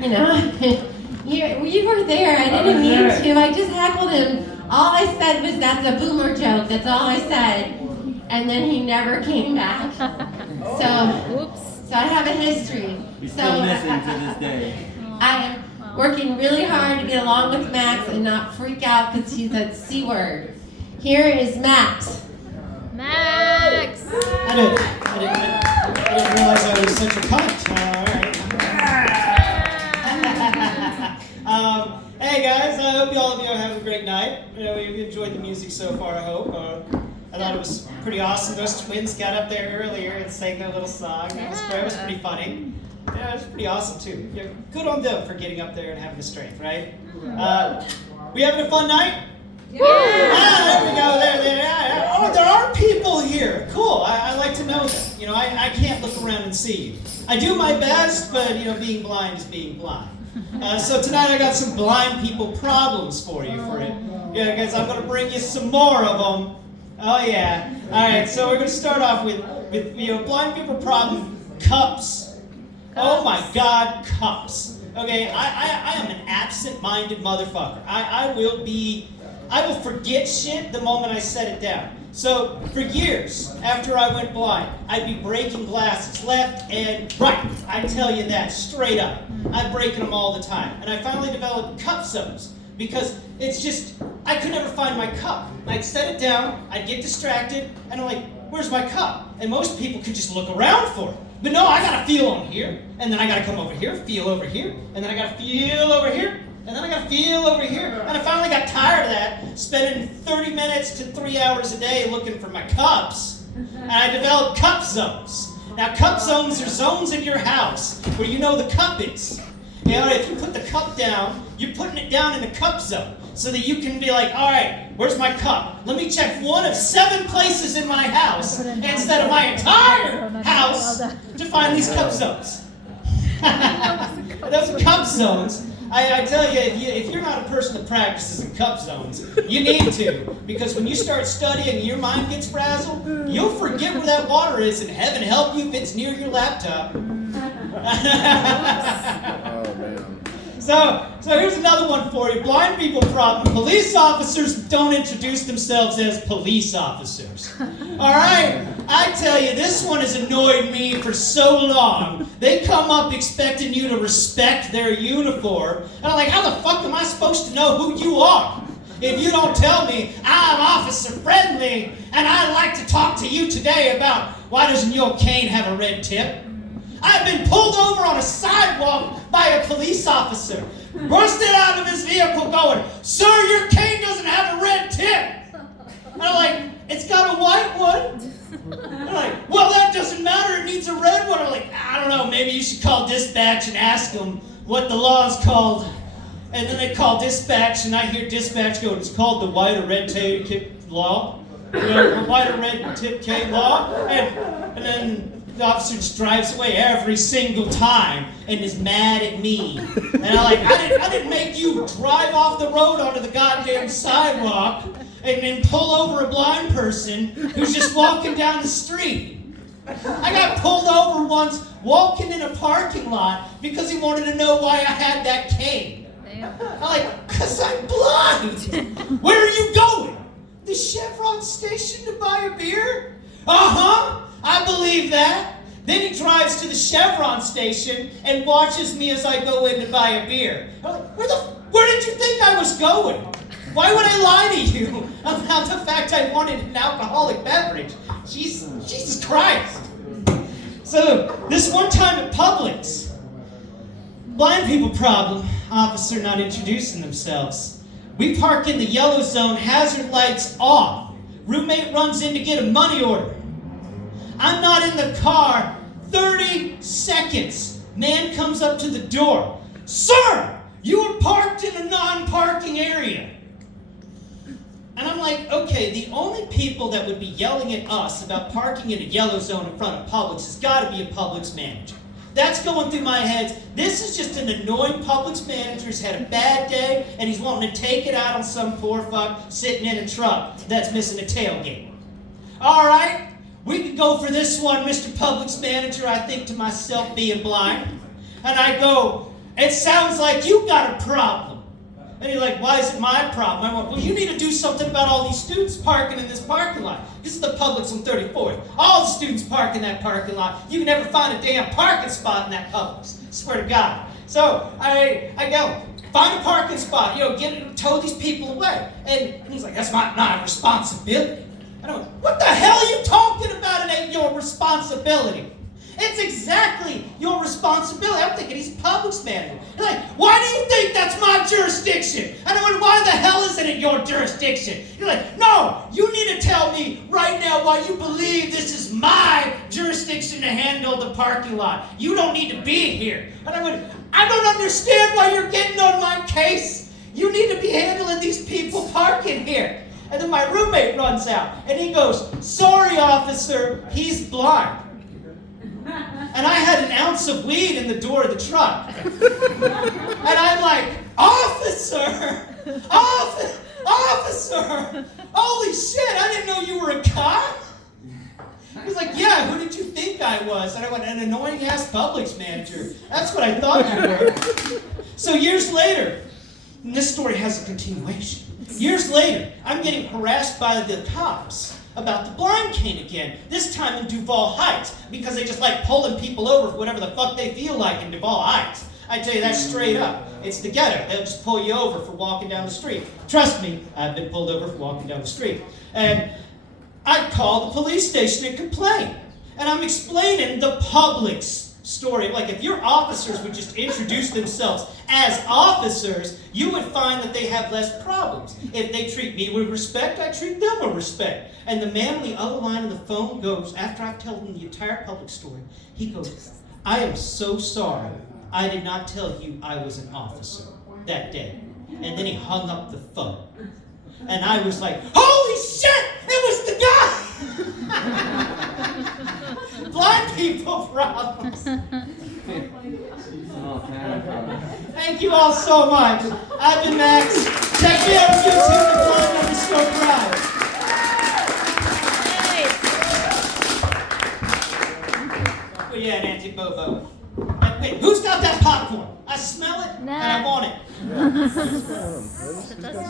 You know, you were there. I didn't mean to. I just heckled him. All I said was, "That's a boomer joke." That's all I said. And then he never came back. So I have a history. We still miss him to this day. I am working really hard to get along with Max and not freak out because he said C word. Here is Max. Max! I didn't realize I was such a cunt. All right. Hey guys, I hope all of you are having a great night. You know, you've enjoyed the music so far, I hope. I thought it was pretty awesome. Those twins got up there earlier and sang their little song. That was pretty funny. Yeah, it was pretty awesome too. Yeah, good on them for getting up there and having the strength, right? We having a fun night? Yeah. There we go. There. Oh, there are people here. Cool. I like to know that. You know, I can't look around and see you. I do my best, but you know, being blind is being blind. So tonight I got some blind people problems for you. Yeah, guys, I'm gonna bring you some more of them. Oh yeah. All right. So we're gonna start off with blind people problem cups. Oh my God, cups. Okay, I am an absent-minded motherfucker. I will forget shit the moment I set it down. So for years after I went blind, I'd be breaking glasses left and right. I tell you that straight up. I'm breaking them all the time. And I finally developed cup zones because it's just, I could never find my cup. I'd set it down, I'd get distracted, and I'm like, where's my cup? And most people could just look around for it. But no, I gotta feel on here, and then I gotta come over here, feel over here, and then I gotta feel over here, and then I gotta feel over here. And I finally got tired of that, spending 30 minutes to 3 hours a day looking for my cups, and I developed cup zones. Now, cup zones are zones in your house where you know the cup is. You know, if you put the cup down, you're putting it down in a cup zone so that you can be like, all right, where's my cup? Let me check one of 7 places in my house instead of my entire house to find these cup zones. Those cup zones, I tell you, if you're not a person that practices in cup zones, you need to. Because when you start studying and your mind gets frazzled, you'll forget where that water is, and heaven help you if it's near your laptop. Oh, man. So here's another one for you. Blind people problem. Police officers don't introduce themselves as police officers. All right? I tell you, this one has annoyed me for so long. They come up expecting you to respect their uniform. And I'm like, how the fuck am I supposed to know who you are? If you don't tell me I'm officer friendly and I'd like to talk to you today about why doesn't your cane have a red tip? I've been pulled over on a sidewalk by a police officer, bursted out of his vehicle going, "Sir, your cane doesn't have a red tip." And I'm like, "It's got a white one." They're like, "Well, that doesn't matter, it needs a red one." I'm like, "I don't know, maybe you should call dispatch and ask them what the law is called." And then they call dispatch, and I hear dispatch go, "It's called the white or red tip law." You know, the white or red tip cane law. And then the officer just drives away every single time and is mad at me. And I'm like, I didn't make you drive off the road onto the goddamn sidewalk and then pull over a blind person who's just walking down the street. I got pulled over once walking in a parking lot because he wanted to know why I had that cane. I'm like, because I'm blind. Where are you going? The Chevron station to buy a beer? Uh-huh. I believe that. Then he drives to the Chevron station and watches me as I go in to buy a beer. I'm like, where did you think I was going? Why would I lie to you about the fact I wanted an alcoholic beverage? Jesus Christ. So, this one time at Publix, blind people problem, officer not introducing themselves. We park in the yellow zone, hazard lights off. Roommate runs in to get a money order. I'm not in the car. 30 seconds. Man comes up to the door. "Sir, you are parked in a non-parking area." And I'm like, okay, the only people that would be yelling at us about parking in a yellow zone in front of Publix has got to be a Publix manager. That's going through my head. This is just an annoying Publix manager who's had a bad day and he's wanting to take it out on some poor fuck sitting in a truck that's missing a tailgate. All right. We could go for this one, Mr. Publix Manager, I think to myself, being blind. And I go, it sounds like you got a problem. And you're like, why is it my problem? I went, well, you need to do something about all these students parking in this parking lot. This is the Publix on 34th. All the students park in that parking lot. You can never find a damn parking spot in that Publix. Swear to God. So I go, find a parking spot, tow these people away. And he's like, that's not my responsibility. And I went, what the hell are you talking about? It ain't your responsibility. It's exactly your responsibility. I'm thinking he's Publix manager. He's like, why do you think that's my jurisdiction? And I went, why the hell isn't it your jurisdiction? You're like, no, you need to tell me right now why you believe this is my jurisdiction to handle the parking lot. You don't need to be here. And I went, I don't understand why you're getting on my case. You need to be handling these people parking here. And then my roommate runs out and he goes, sorry, officer, he's blind. And I had an ounce of weed in the door of the truck. And I'm like, officer! Officer! Holy shit, I didn't know you were a cop? He's like, yeah, who did you think I was? And I went, an annoying-ass Publix manager. That's what I thought you were. So years later, and this story has a continuation. Years later, I'm getting harassed by the cops about the blind cane again, this time in Duval Heights, because they just like pulling people over for whatever the fuck they feel like in Duval Heights. I tell you that straight up. It's the ghetto. They'll just pull you over for walking down the street. Trust me, I've been pulled over for walking down the street. And I call the police station and complain. And I'm explaining the Publix story. Like, if your officers would just introduce themselves as officers, you would find that they have less problems. If they treat me with respect, I treat them with respect. And the man on the other line of the phone goes, after I've told him the entire Publix story, he goes, I am so sorry I did not tell you I was an officer that day. And then he hung up the phone. And I was like, holy shit, it was the guy! Blind people problems. Thank you all so much. I've been Max. Check me out on YouTube at blind_pride. Oh yeah, an anti-bobo. Wait, who's got that popcorn? I smell it and I want it. It doesn't.